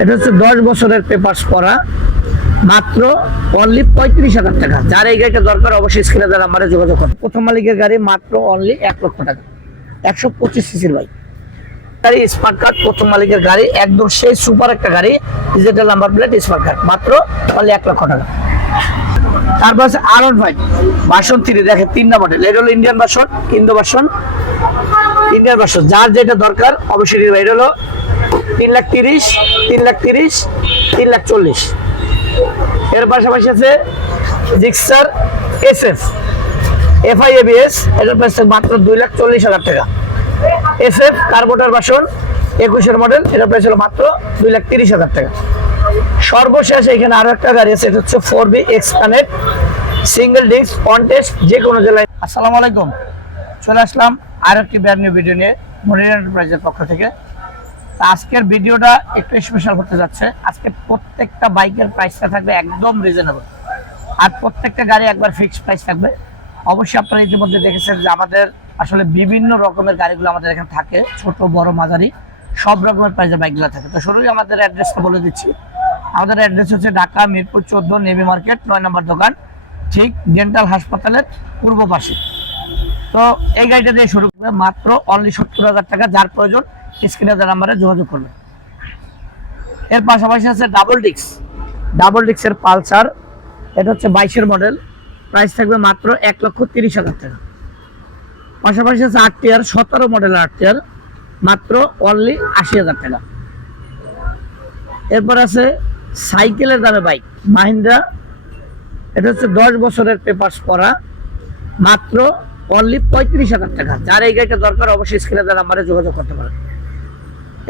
এটা হচ্ছে 10 বছরের পেপারস করা, মাত্র অনলি 35,000 টাকা। যার এই গাড়িটা দরকার অবশ্যই স্ক্রিনে দেওয়া নাম্বারে যোগাযোগ করুন। প্রথম মালিকের গাড়ি, মাত্র অনলি 1 লক্ষ টাকা, 125 সিসির বাইক গাড়ি, স্মার্ট কার্ড। প্রথম মালিকের গাড়ি, একদম সেই সুপার একটা গাড়ি, digital number plate, smart card, মাত্র অনলি 1 লক্ষ টাকা। তারপর আছে R15 ভার্সন 3, দেখে 3 মডেল। এটা হলো Indian version, Indo version, Indian version. যার যেটা দরকার অবশ্যই এটা হলো 3,30,000, 3,30,000, 3,40,000। এর পাশাপাশি আছে জিক্সার SF FI ABS, এটার প্রাইস মাত্র 2,40,000 টাকা। SF কার্বোটার ভার্সন 21 মডেল, এটার প্রাইস হলো মাত্র 2,30,000 টাকা। সর্বশেষ এখানে আরো একটা গাড়ি আছে, এটা হচ্ছে 4B X connect single disc on test, যে কোনো জেলায়। আসসালামু আলাইকুম, চলে আসলাম আর একটি ব্র্যান্ড নিউ ভিডিও নিয়ে মনির এন্টারপ্রাইজের পক্ষ থেকে। আজকের ভিডিওটা একটু স্পেশাল হতে যাচ্ছে। আজকে প্রত্যেকটা বাইকের প্রাইসটা থাকবে একদম রিজনেবল, আর প্রত্যেকটা গাড়ি একবার ফিক্সড প্রাইস থাকবে। অবশ্যই আপনারা ইতিমধ্যে দেখেছেন যে আমাদের আসলে বিভিন্ন রকমের গাড়িগুলো আমাদের এখানে থাকে, ছোট বড় মাঝারি সব রকমের প্রাইসের বাইকগুলো থাকে। তো শুরুই আমাদের অ্যাড্রেসটা বলে দিচ্ছি। আমাদের অ্যাড্রেস হচ্ছে ঢাকা মিরপুর 14 নেভি মার্কেট 9 নম্বর দোকান, ঠিক ডেন্টাল হাসপাতালের পূর্ব পাশে। তো এই গাড়িটা দিয়ে শুরু করবে মাত্র অনলি 70,000 টাকা। যার প্রয়োজন স্ক্রিনে দেওয়া নাম্বারে যোগাযোগ করবে। এর পাশাপাশি আছে ডাবল ডিক্সের পালসার, এটা হচ্ছে 22 মডেল, প্রাইস থাকবে মাত্র 1,30,000 টাকা। পাশাপাশি আছে RTR 17 মডেল RTR, মাত্র অনলি 80,000 টাকা। এরপর আছে সাইকেলের দামে বাইক মাহিন্দ্রা, এটা হচ্ছে 10 বছরের পেপারস করা, মাত্র অনলি 35,000 টাকা। যার এই গাড়িটা দরকার অবশ্যই স্ক্রিনে দেওয়া নাম্বারে যোগাযোগ করতে পারেন।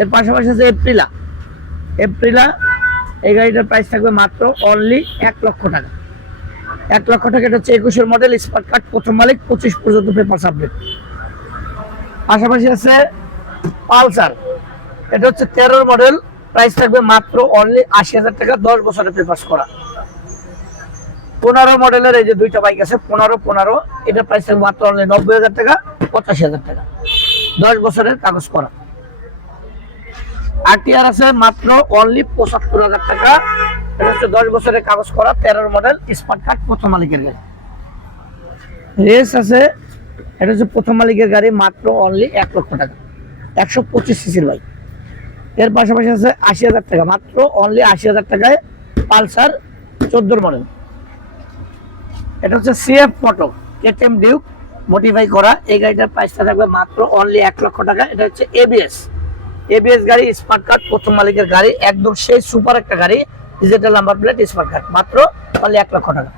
এর পাশাপাশি আছে এপ্রিলা, এই গাড়িটার প্রাইস থাকবে মাত্র অনলি 1 লক্ষ টাকা। 1 লক্ষ টাকা। এটা হচ্ছে 21 মডেল, স্মার্ট কার্ড, প্রথম মালিক, 25 পর্যন্ত পেপারস আপডেট। পাশাপাশি আছে পালসার, এটা হচ্ছে 13 মডেল, প্রাইস থাকবে মাত্র অনলি 80,000 টাকা, 10 বছরের পেপারস করা। 15 মডেলের এই যে দুইটা বাইক আছে, 15, এটা প্রাইস থাকবে মাত্র অনলি 90,000 টাকা, 85,000 টাকা, 10 বছরের কাগজ করা। RTR আছে মাত্র অনলি 75,000 টাকা, এটা হচ্ছে 10 বছরের কাগজ করা, 13 মডেল, স্মার্ট কার্ড, প্রথম মালিকের গাড়ি। রেস আছে, এটা হচ্ছে প্রথম মালিকের গাড়ি, মাত্র অনলি 1 লক্ষ টাকা, 125 সিসির বাইক। এর পাশাপাশি আছে 80,000 টাকা, মাত্র অনলি 80,000 টাকায় পালসার 14 মডেল। এটা হচ্ছে CF photo KTM Duke modify করা, এই গাড়িটার প্রাইসটা থাকবে মাত্র অনলি 1 লক্ষ টাকা। এটা হচ্ছে ABS গাড়ি, স্মার্ট কার্ড, প্রথম মালিকের গাড়ি, একদম সেই সুপার একটা গাড়ি, digital number plate, smart card, মাত্র অনলি 1 লক্ষ টাকা।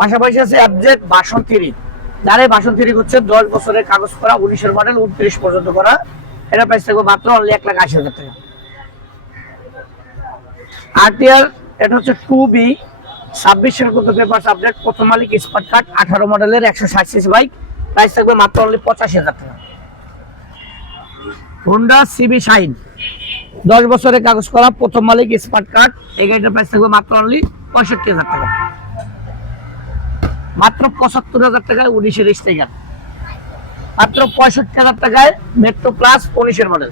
পাশাপাশি আছে FZ ভার্সন 3, যার এই ভার্সন 3 হচ্ছে 10 বছরের কাগজ করা, 19 মডেল, 29 পর্যন্ত করা, এটা প্রাইস থাকবে মাত্র অনলি 1,80,000 টাকা। RTR, এটা হচ্ছে 2B 26 কত পেপারস আপডেট, প্রথম মালিক, স্মার্ট কার্ড, 18 মডেলের, 160 সিসি বাইক, প্রাইস থাকবে মাত্র অনলি 85,000 টাকা। হোন্ডা CB শাইন 10 বছরের কাগজ করা, প্রথম মালিক, স্মার্ট কার্ড, এই গাড়িটার প্রাইস থাকবে মাত্র অনলি 65,000 টাকা, মাত্র 75,000 টাকায় 19 রেজিস্ট্রেশন, মাত্র 65,000 টাকায় মেট্রো প্লাস 19 মডেল,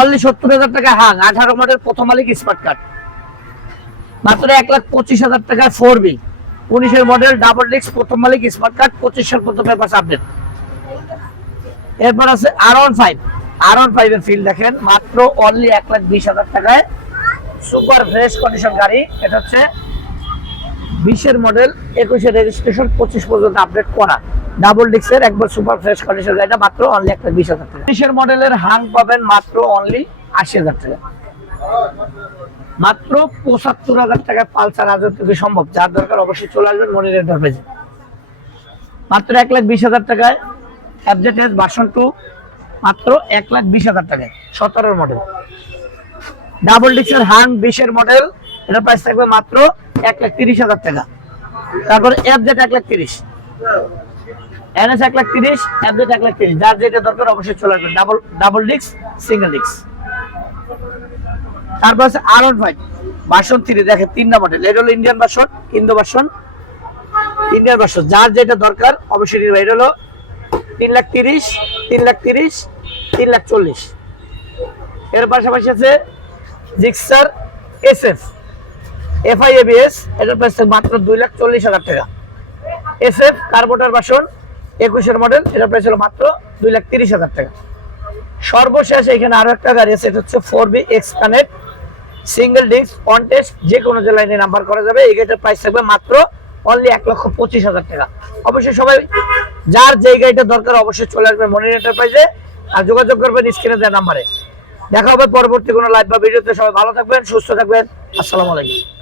অনলি 70,000 টাকায় হাং 18 মডেল, প্রথম মালিক, স্মার্ট কার্ড, মাত্র 1,25,000 টাকায় 4B 19 মডেল, ডাবল ডিস্ক, প্রথম মালিক, স্মার্ট কার্ড, 25 সাল পর্যন্ত পেপারস আপডেট। এরপর আছে R15 এর ফিল দেখেন, মাত্র অনলি 1,20,000 টাকায় সুপার ফ্রেশ কন্ডিশন গাড়ি। এটা হচ্ছে 20 মডেল, 21 রেজিস্ট্রেশন, 25 পর্যন্ত আপডেট করা, ডাবল ডিস্কের একবার সুপার ফ্রেশ কন্ডিশন গাড়িটা, মাত্র অনলি 1,20,000 টাকা। 20 মডেলের হাং পাবেন মাত্র অনলি 80,000 টাকা, মাত্র 75,000 টাকায় পালসার আজ থেকে সম্ভব। যার দরকার অবশ্যই চলে আসবেন মনির এন্টারপ্রাইজে। মাত্র 1,20,000 টাকায় FZS ভার্সন 2, মাত্র 1,20,000 টাকায় 17 মডেল, ডাবল ডিস্কের হাং 20 মডেল, এটা প্রাইস থাকবে মাত্র 1,30,000 টাকা। তারপর FZ 1,30,000, NS 1,30,000, FZ 1,30,000, যার যেটা দরকার অবশ্যই চলে আসবেন, ডাবল ডিস্ক, সিঙ্গেল ডিস্ক। তারপর আছে R15 ভার্সন 3, দেখে 3 মডেল, এটা হলো Indian version, Indo version, Indian version. যার যেটা দরকার অবশ্যই এটা হলো 3,30,000, 3,40,000, এর পাশাপাশি আছে জিক্সার এসএফ এফআই এবিএস, এটার প্রাইস মাত্র 2,40,000 টাকা। এসএফ কার্বোটার বাসন 21-এর মডেল, এটার প্রাইস হলো মাত্র 2,30,000 টাকা। সর্বশেষ এখানে আরো একটা গাড়ি আছে, এটা হচ্ছে 4B x connect single disc on test, যে কোনো লাইনে নাম্বার করা যাবে। এই গাড়িটার প্রাইস থাকবে মাত্র অনলি 1,25,000 টাকা। অবশ্যই সবাই যার যে গাড়িটা দরকার অবশ্যই চলে আসবে মনির এন্টারপ্রাইজে, আর যোগাযোগ করবেন স্ক্রিনে দেওয়া নাম্বারে। দেখা হবে পরবর্তী কোনো লাইভ বা ভিডিওতে। সবাই ভালো থাকবেন, সুস্থ থাকবেন। আসসালামু আলাইকুম।